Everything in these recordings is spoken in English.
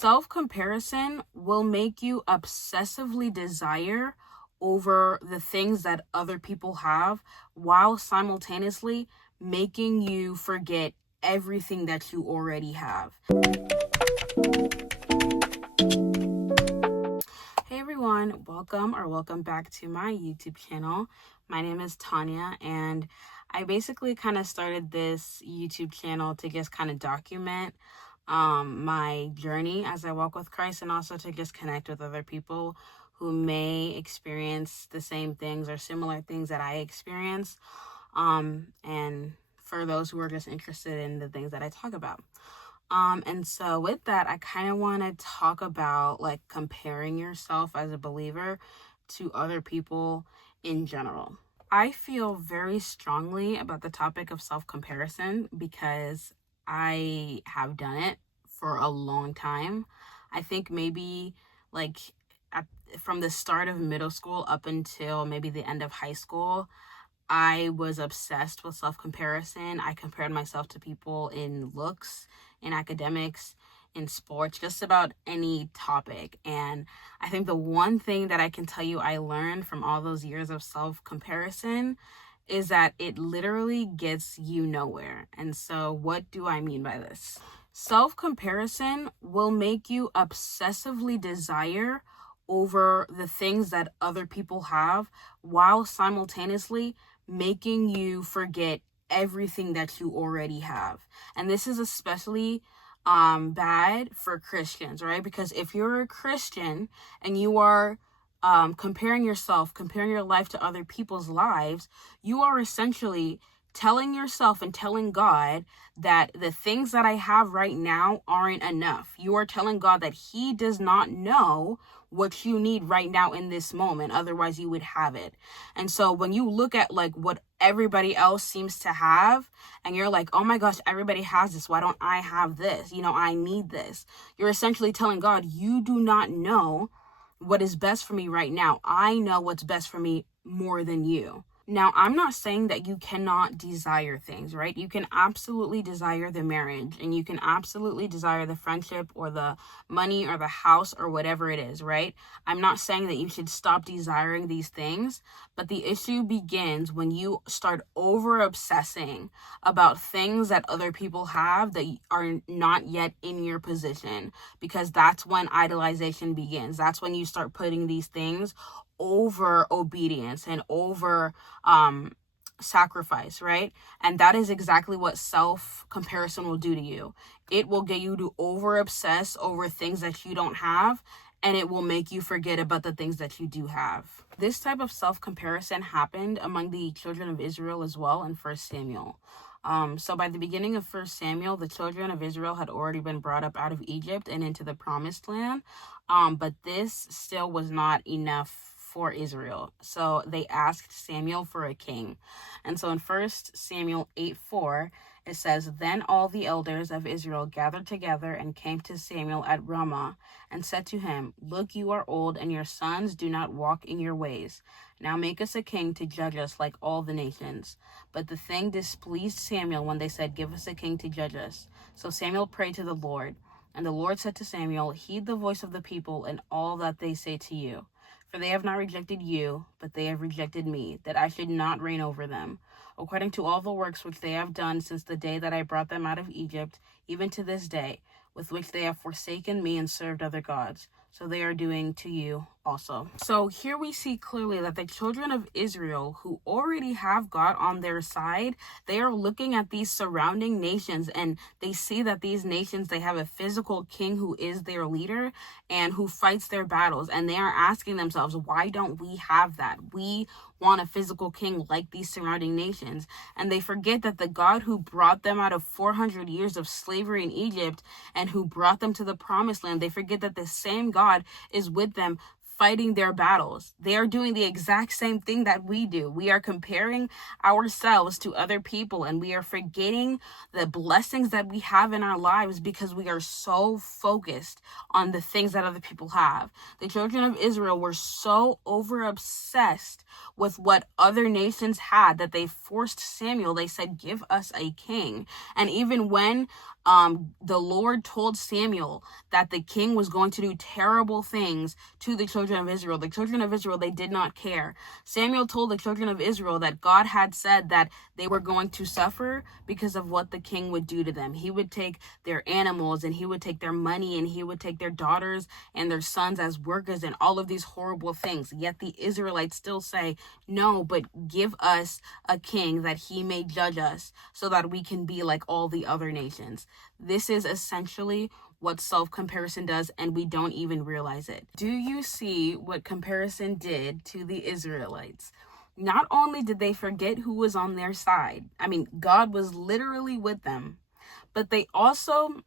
Self-comparison will make you obsessively desire over the things that other people have while simultaneously making you forget everything that you already have. Hey everyone, welcome back to my YouTube channel. My name is Tanya, and I basically kind of started this YouTube channel to just kind of document my journey as I walk with Christ, and also to just connect with other people who may experience the same things or similar things that I experience, and for those who are just interested in the things that I talk about. And so with that, I kind of want to talk about like comparing yourself as a believer to other people in general. I feel very strongly about the topic of self-comparison because I have done it for a long time. I think maybe like from the start of middle school up until maybe the end of high school, I was obsessed with self-comparison. I compared myself to people in looks, in academics, in sports, just about any topic. And I think the one thing that I can tell you I learned from all those years of self-comparison is that it literally gets you nowhere. And so what do I mean by this? Self-comparison will make you obsessively desire over the things that other people have while simultaneously making you forget everything that you already have. And this is especially bad for Christians, right? Because if you're a Christian and you are comparing your life to other people's lives, you are essentially telling yourself and telling God that the things that I have right now aren't enough. You are telling God that He does not know what you need right now in this moment. Otherwise, you would have it. And so when you look at like what everybody else seems to have, and you're like, oh my gosh, everybody has this. Why don't I have this? I need this. You're essentially telling God, you do not know what is best for me right now. I know what's best for me more than you. Now, I'm not saying that you cannot desire things, right? You can absolutely desire the marriage, and you can absolutely desire the friendship or the money or the house or whatever it is, right? I'm not saying that you should stop desiring these things, but the issue begins when you start over obsessing about things that other people have that are not yet in your position, because that's when idolization begins. That's when you start putting these things over obedience and over sacrifice, right? And that is exactly what self-comparison will do to you. It will get you to over obsess over things that you don't have, and it will make you forget about the things that you do have. This type of self-comparison happened among the children of Israel as well in 1 Samuel. So by the beginning of 1 Samuel, the children of Israel had already been brought up out of Egypt and into the promised land. But this still was not enough for Israel. So they asked Samuel for a king. And so in 1 Samuel 8:4, it says, Then all the elders of Israel gathered together and came to Samuel at Ramah and said to him, Look, you are old, and your sons do not walk in your ways. Now make us a king to judge us like all the nations. But the thing displeased Samuel when they said, Give us a king to judge us. So Samuel prayed to the Lord. And the Lord said to Samuel, Heed the voice of the people and all that they say to you. For they have not rejected you, but they have rejected me, that I should not reign over them. According to all the works which they have done since the day that I brought them out of Egypt, even to this day, with which they have forsaken me and served other gods, so they are doing to you also. So here we see clearly that the children of Israel, who already have God on their side, they are looking at these surrounding nations, and they see that these nations, they have a physical king who is their leader and who fights their battles, and they are asking themselves, why don't we have that? We want a physical king like these surrounding nations. And they forget that the God who brought them out of 400 years of slavery in Egypt and who brought them to the promised land, they forget that the same God is with them fighting their battles. They are doing the exact same thing that we do. We are comparing ourselves to other people, and we are forgetting the blessings that we have in our lives because we are so focused on the things that other people have. The children of Israel were so over obsessed with what other nations had that they forced Samuel. They said, give us a king. And even when the Lord told Samuel that the king was going to do terrible things to the children of Israel. The children of Israel, they did not care. Samuel told the children of Israel that God had said that they were going to suffer because of what the king would do to them. He would take their animals, and he would take their money, and he would take their daughters and their sons as workers, and all of these horrible things. Yet the Israelites still say, no, but give us a king that he may judge us so that we can be like all the other nations. This is essentially what self-comparison does, and we don't even realize it. Do you see what comparison did to the Israelites? Not only did they forget who was on their side, I mean, God was literally with them, but they also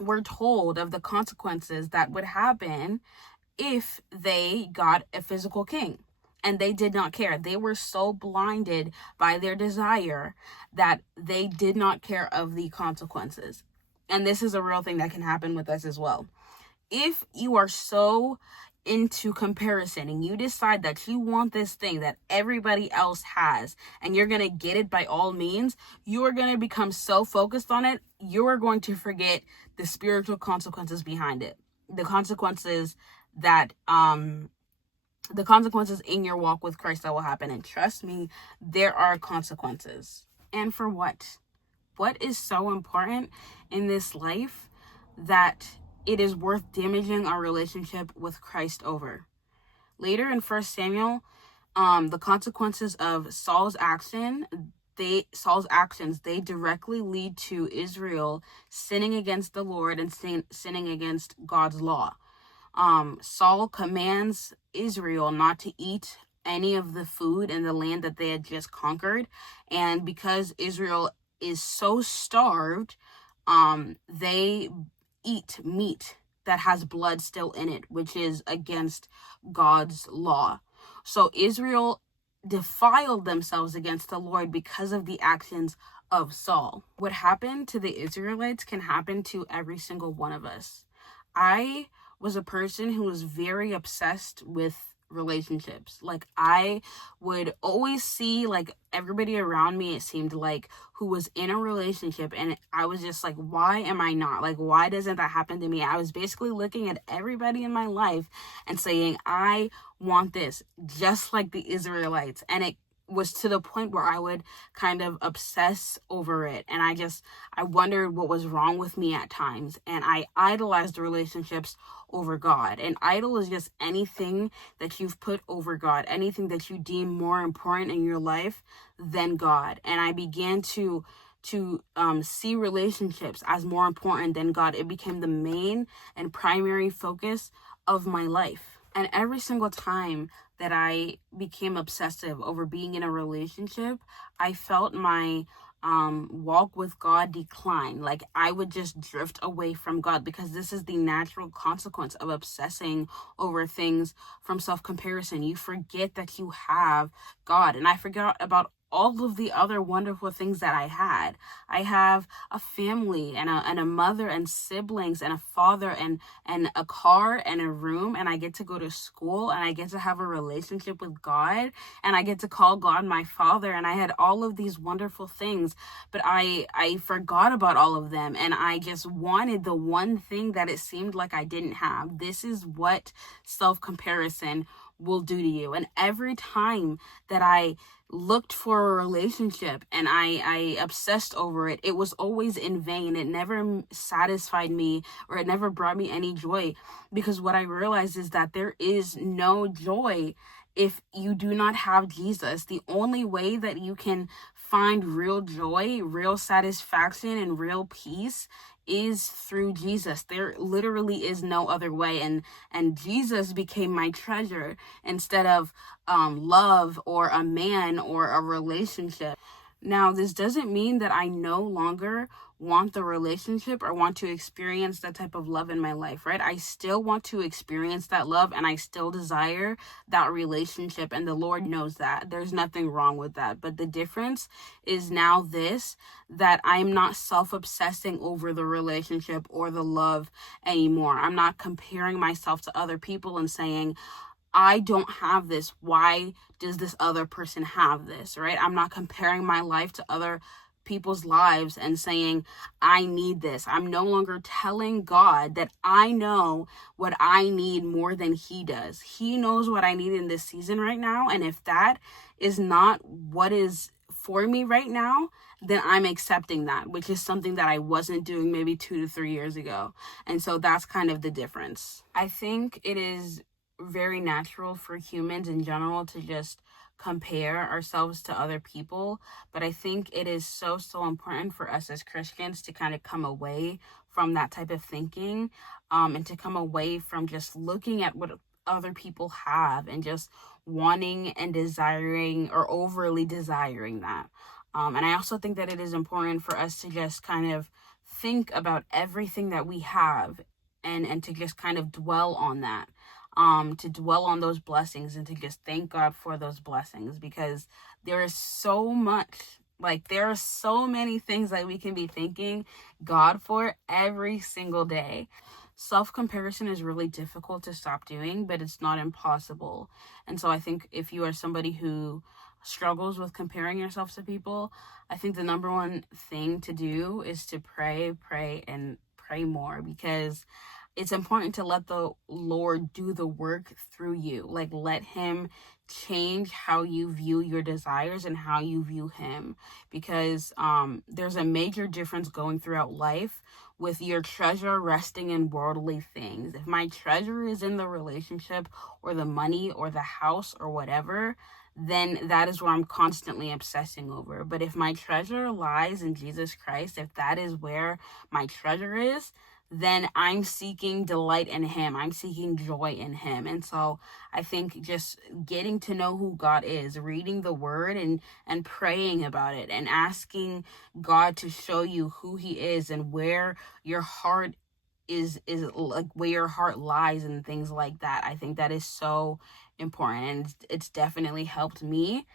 were told of the consequences that would happen if they got a physical king. And they did not care. They were so blinded by their desire that they did not care of the consequences. And this is a real thing that can happen with us as well. If you are so into comparison and you decide that you want this thing that everybody else has and you're going to get it by all means, you are going to become so focused on it, you are going to forget the spiritual consequences behind it. The consequences that the consequences in your walk with Christ that will happen. And trust me, there are consequences. And for what? What is so important in this life that it is worth damaging our relationship with Christ over? Later in 1 Samuel, the consequences of Saul's actions, they directly lead to Israel sinning against the Lord and sinning against God's law. Saul commands Israel not to eat any of the food in the land that they had just conquered. And because Israel is so starved, they eat meat that has blood still in it, which is against God's law. So Israel defiled themselves against the Lord because of the actions of Saul. What happened to the Israelites can happen to every single one of us. I was a person who was very obsessed with relationships. Like, I would always see like everybody around me, it seemed like, who was in a relationship, and I was just like, why am I not? Like, why doesn't that happen to me? I was basically looking at everybody in my life and saying, I want this, just like the Israelites. And it was to the point where I would kind of obsess over it, and I wondered what was wrong with me at times, and I idolized relationships over God. And idol is just anything that you've put over God, anything that you deem more important in your life than God. And I began to see relationships as more important than God. It became the main and primary focus of my life. And every single time that I became obsessive over being in a relationship, I felt my walk with God decline. Like, I would just drift away from God, because this is the natural consequence of obsessing over things from self-comparison. You forget that you have God. And I forgot about all of the other wonderful things that I had. I have a family and a mother and siblings and a father and a car and a room, and I get to go to school, and I get to have a relationship with God, and I get to call God my Father, and I had all of these wonderful things, but I forgot about all of them, and I just wanted the one thing that it seemed like I didn't have. This is what self-comparison will do to you. And every time that I looked for a relationship and I obsessed over it, it was always in vain. It never satisfied me, or it never brought me any joy, because what I realized is that there is no joy if you do not have Jesus. The only way that you can find real joy, real satisfaction, and real peace is through Jesus. There literally is no other way. And Jesus became my treasure instead of love or a man or a relationship. Now, this doesn't mean that I no longer want the relationship or want to experience that type of love in my life, right? I still want to experience that love, and I still desire that relationship, and the Lord knows that. There's nothing wrong with that. But the difference is now this, that I'm not self-obsessing over the relationship or the love anymore. I'm not comparing myself to other people and saying, I don't have this. Why does this other person have this, right? I'm not comparing my life to other people's lives and saying, I need this. I'm no longer telling God that I know what I need more than He does. He knows what I need in this season right now. And if that is not what is for me right now, then I'm accepting that, which is something that I wasn't doing maybe 2 to 3 years ago. And so that's kind of the difference. I think it is very natural for humans in general to just compare ourselves to other people, but I think it is so important for us as Christians to kind of come away from that type of thinking, and to come away from just looking at what other people have and just wanting and desiring or overly desiring that. And I also think that it is important for us to just kind of think about everything that we have, and to just kind of dwell on that, to dwell on those blessings and to just thank God for those blessings, because there is so much, like there are so many things that we can be thanking God for every single day. Self-comparison is really difficult to stop doing, but it's not impossible. And so I think if you are somebody who struggles with comparing yourself to people, I think the number one thing to do is to pray and pray more, because it's important to let the Lord do the work through you. Like, let Him change how you view your desires and how you view Him, because there's a major difference going throughout life with your treasure resting in worldly things. If my treasure is in the relationship or the money or the house or whatever, then that is what I'm constantly obsessing over. But if my treasure lies in Jesus Christ, if that is where my treasure is, then I'm seeking delight in Him. I'm seeking joy in Him. And so I think just getting to know who God is, reading the Word and praying about it and asking God to show you who He is and where your heart is like where your heart lies and things like that. I think that is so important, and it's definitely helped me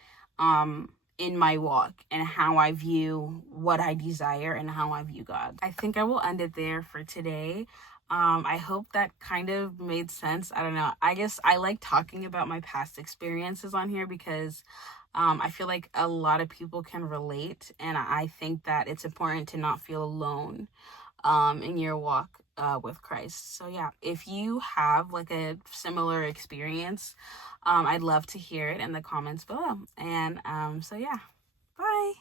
in my walk and how I view what I desire and how I view God. I think I will end it there for today. I hope that kind of made sense. I don't know. I guess I like talking about my past experiences on here because I feel like a lot of people can relate, and I think that it's important to not feel alone in your walk with Christ. So yeah, if you have like a similar experience, I'd love to hear it in the comments below. And so yeah, bye.